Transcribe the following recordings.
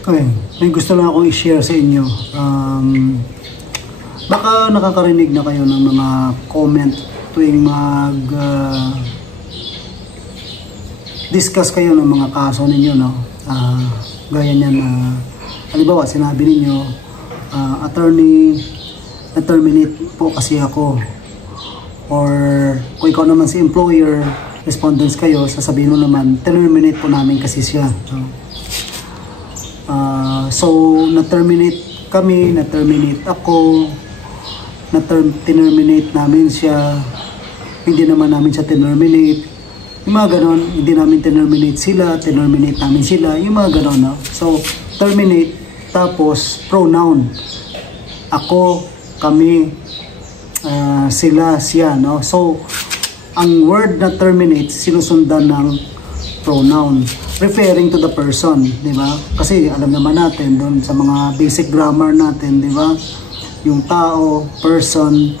Okay, may gusto lang akong i-share sa inyo. Baka nakakarinig na kayo ng mga comment tuwing discuss kayo ng mga kaso ninyo, no? Gaya niyan na halimbawa sinabi ninyo, attorney, na-terminate po kasi ako, or kung ikaw naman si employer, respondents kayo, sasabihin mo naman, terminate po namin kasi siya. So na-terminate kami, na-terminate ako, na-terminate namin siya, hindi naman namin siya terminate, yung mga ganon, hindi namin terminate sila, terminate namin sila, yung mga ganon, no? So terminate, tapos pronoun, ako, kami, sila, siya, no? So ang word na terminate sinusundan ng pronoun referring to the person, di ba? Kasi alam naman natin doon sa mga basic grammar natin, di ba? Yung tao, person,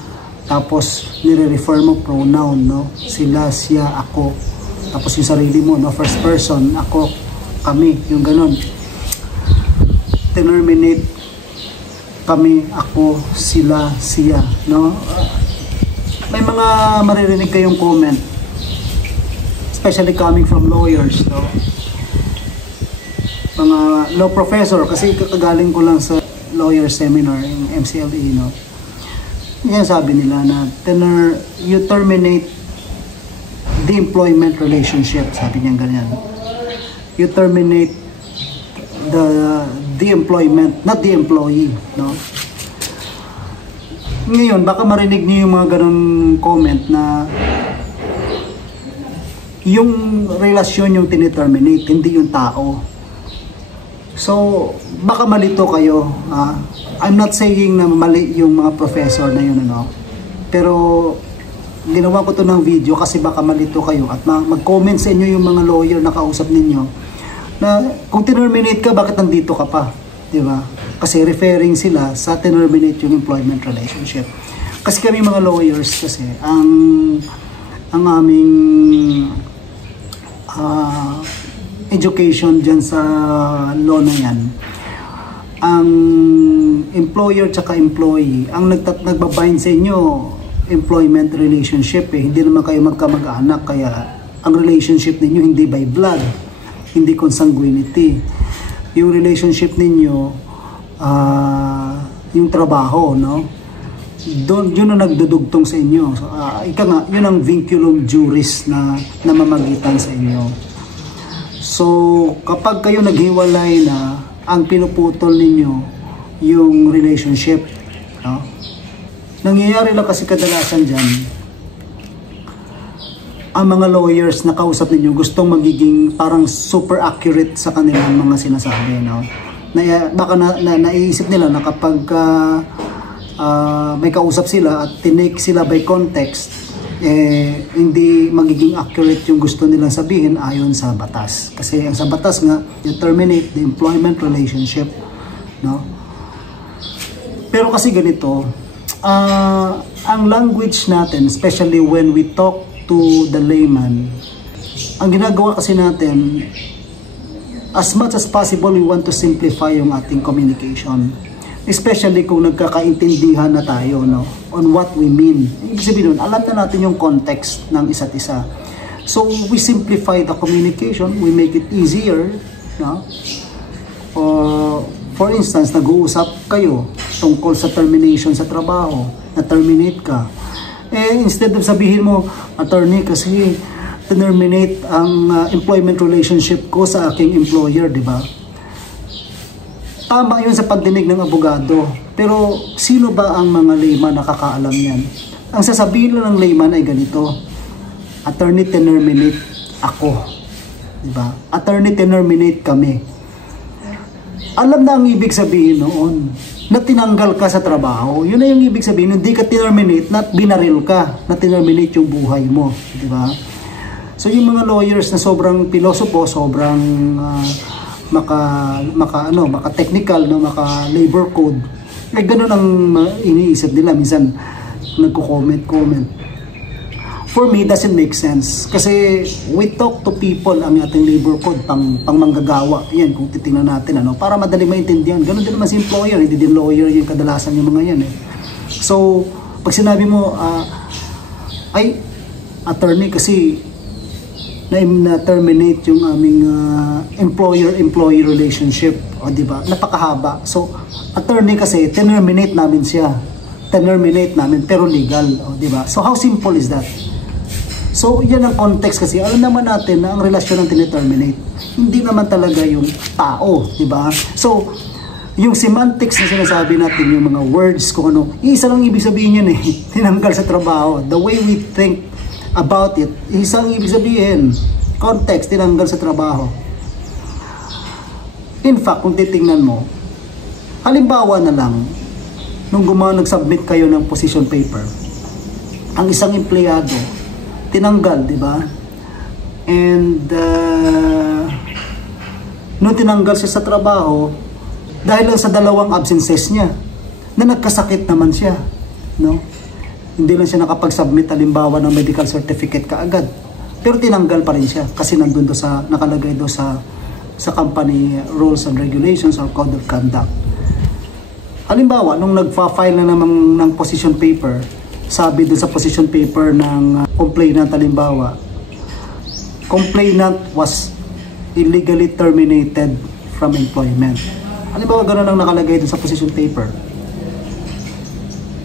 tapos nire-refer mo pronoun, no? Sila, siya, ako. Tapos yung sarili mo, no? First person, ako, kami, yung ganun. Terminate, kami, ako, sila, siya, no? May mga maririnig kayong comment, especially coming from lawyers, no? Mga law professor, kasi kakagaling ko lang sa lawyer seminar, yung MCLE, no? Yan sabi nila na you terminate the employment relationship, sabi niya ganyan. You terminate the employment, not the employee, no? Ngayon, baka marinig niyo yung mga ganun comment na yung relasyon yung tiniterminate, hindi yung tao. So, baka malito kayo. I'm not saying na mali yung mga professor na yun, ano? Pero, ginawa ko to ng video kasi baka malito kayo at mag-comment sa inyo yung mga lawyer na kausap ninyo na kung terminate ka, bakit nandito ka pa? Diba? Kasi referring sila sa terminate yung employment relationship. Kasi kami mga lawyers kasi, ang aming education dyan sa law na yan, ang employer tsaka employee, ang nagbabind sa inyo, employment relationship, hindi naman kayo magkamag-anak, kaya ang relationship ninyo hindi by blood, hindi consanguinity. Yung relationship ninyo, yung trabaho, no? Doon, yun ang nagdudugtong sa inyo. So, ika nga, yun ang vinculum juris na namamagitan sa inyo. So, kapag kayo naghiwalay na, ang pinuputol ninyo yung relationship, no? Nangyayari lang kasi kadalasan dyan, ang mga lawyers na kausap ninyo gustong magiging parang super accurate sa kanilang mga sinasabi, no? Baka naiisip nila na kapag may kausap sila at tinake sila by context, hindi magiging accurate yung gusto nilang sabihin ayon sa batas. Kasi ang sa batas nga, you terminate the employment relationship, no? Pero kasi ganito, ang language natin, especially when we talk to the layman, ang ginagawa kasi natin, as much as possible, we want to simplify yung ating communication. Especially kung nagkakaintindihan na tayo, no, on what we mean. Ibig sabihin nun, alam na natin yung context ng isa't isa. So, we simplify the communication, we make it easier, no? For instance, nag-uusap kayo tungkol sa termination sa trabaho, na-terminate ka. Instead of sabihin mo, attorney, kasi terminate ang employment relationship ko sa aking employer, di ba? Tama yun sa pagdinig ng abogado. Pero sino ba ang mga layman nakakaalam yan? Ang sasabihin lang ng layman ay ganito, attorney, terminate ako. Diba? Attorney, terminate kami. Alam na ang ibig sabihin noon, na tinanggal ka sa trabaho. Yun na yung ibig sabihin, hindi ka terminate, na binaril ka, na terminate yung buhay mo. Diba? So yung mga lawyers na sobrang pilosopo, sobrang maka technical, no, maka labor code, ganun ang iniisip nila. Minsan nagko-comment. For me, doesn't make sense. Kasi we talk to people ang ating labor code pang manggagawa. Yan, kung titingnan natin, para madali maintindihan. Ganun din naman si employer, hindi din lawyer yung kadalasan yung mga yan. So, pag sinabi mo, ay, attorney kasi na-terminate yung aming employer-employee relationship. O, diba? Napakahaba. So, attorney kasi, terminate namin siya. Terminate namin, pero legal. O, diba? So, how simple is that? So, yan ang context kasi. Alam naman natin na ang relasyon ng tineterminate, hindi naman talaga yung tao, di ba? So, yung semantics na sinasabi natin, yung mga words, kung ano, isa lang ibig sabihin yan tinanggal sa trabaho. The way we think about it, isa lang ibig sabihin. Context, tinanggal sa trabaho. In fact, kung titingnan mo, halimbawa na lang, nung nag-submit kayo ng position paper, ang isang empleyado, tinanggal, di ba? And nung tinanggal siya sa trabaho, dahil lang sa dalawang absences niya, na nagkasakit naman siya, no? Hindi lang siya nakapag-submit halimbawa ng medical certificate kaagad. Pero tinanggal pa rin siya kasi nandun do sa nakalagay do sa company rules and regulations or code of conduct. Halimbawa, nung nagfa-file na naman ng position paper, sabi doon sa position paper ng complainant, halimbawa, complainant was illegally terminated from employment. Halimbawa, gano'n ang nakalagay doon sa position paper.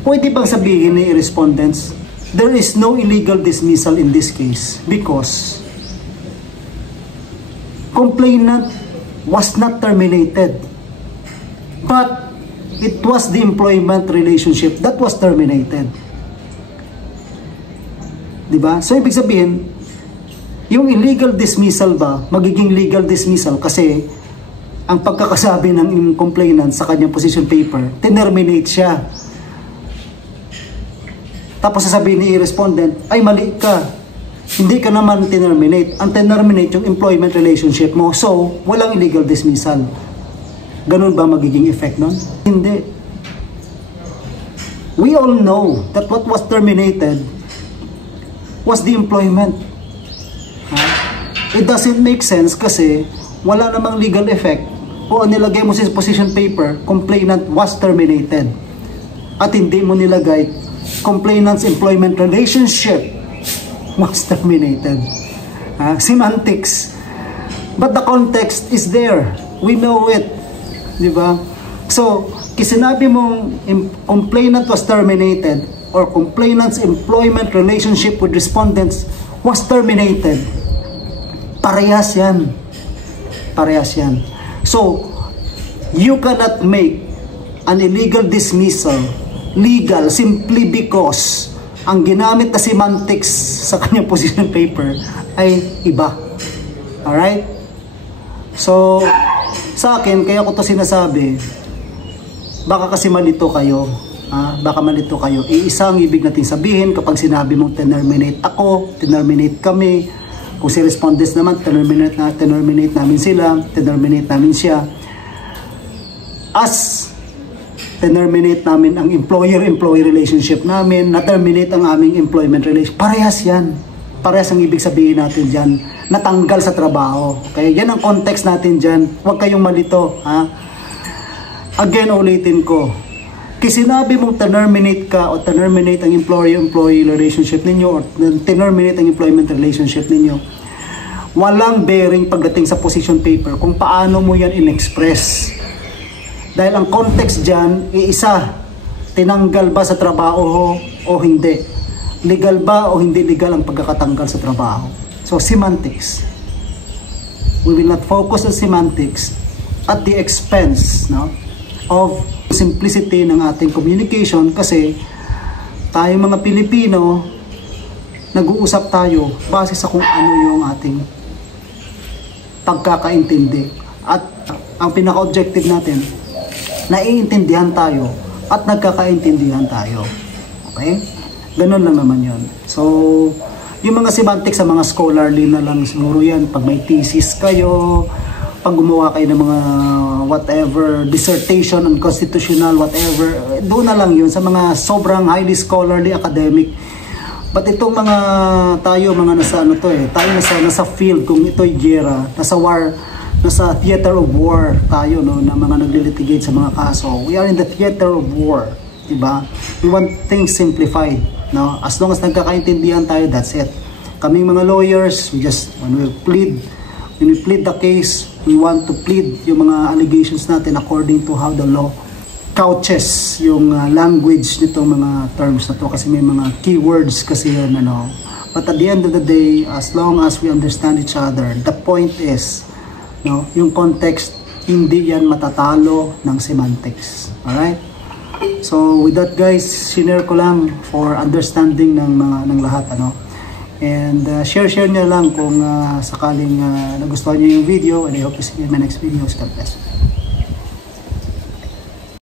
Pwede bang sabihin ni respondents, there is no illegal dismissal in this case because complainant was not terminated, but it was the employment relationship that was terminated. Diba? So, ibig sabihin, yung illegal dismissal ba, magiging legal dismissal kasi ang pagkakasabi ng complainant sa kanyang position paper, terminate siya. Tapos sasabihin ni respondent, ay mali ka. Hindi ka naman terminate. Ang terminate yung employment relationship mo. So, walang illegal dismissal. Ganun ba magiging effect nun? Hindi. We all know that what was terminated was the employment. It doesn't make sense kasi wala namang legal effect o nilagay mo sa position paper, complainant was terminated. At hindi mo nilagay, complainant's employment relationship was terminated. Semantics. But the context is there. We know it. Diba? So, kisinabi mong complainant was terminated or complainant's employment relationship with respondents was terminated. Parehas yan. Parehas yan. So, you cannot make an illegal dismissal legal simply because ang ginamit na semantics sa kanyang position paper ay iba. Alright? So, sa akin, kaya ko to sinasabi, baka kasi malito kayo. Baka malito kayo. Isang ibig natin sabihin kapag sinabi mong terminate ako, terminate kami, kung si respondents naman, terminate namin sila, terminate namin siya. As terminate namin ang employer-employee relationship namin, na-terminate ang aming employment relationship. Parehas yan. Parehas ang ibig sabihin natin dyan. Natanggal sa trabaho. Kaya yan ang context natin dyan. Huwag kayong malito. Again, ulitin ko. Sinabi mong terminate ka o terminate ang employer-employee relationship ninyo or terminate ang employment relationship ninyo, walang bearing pagdating sa position paper kung paano mo yan in-express. Dahil ang context dyan, iisa, tinanggal ba sa trabaho o hindi? Legal ba o hindi legal ang pagkakatanggal sa trabaho? So, semantics. We will not focus on semantics at the expense, no, of simplicity ng ating communication kasi tayo mga Pilipino nag-uusap tayo base sa kung ano yung ating pagkakaintindi at ang pinaka-objective natin naiintindihan tayo at nagkakaintindihan tayo. Okay? Ganun lang naman yun. So, yung mga semantics sa mga scholarly na lang siguro yan. Pag may thesis kayo, pag gumawa kayo ng mga whatever, dissertation on constitutional, whatever, doon na lang yun. Sa mga sobrang highly scholarly academic, But itong mga tayo, mga nasa ano to tayo nasa field, kung ito'y gera, nasa war, nasa theater of war tayo, no, na mga naglilitigate sa mga kaso. We are in the theater of war, diba? We want things simplified, no? As long as nagkakaintindihan tayo, that's it. Kaming mga lawyers, when we plead the case, we want to plead yung mga allegations natin according to how the law couches yung language nitong mga terms na to, kasi may mga keywords kasi yun, ano. But at the end of the day, as long as we understand each other, the point is, no, yung context, hindi yan matatalo ng semantics. Alright? So with that guys, sinare ko lang for understanding ng lahat, ano. And share nyo lang kung sakaling nagustuhan nyo yung video, and I hope to see you in my next videos. God bless.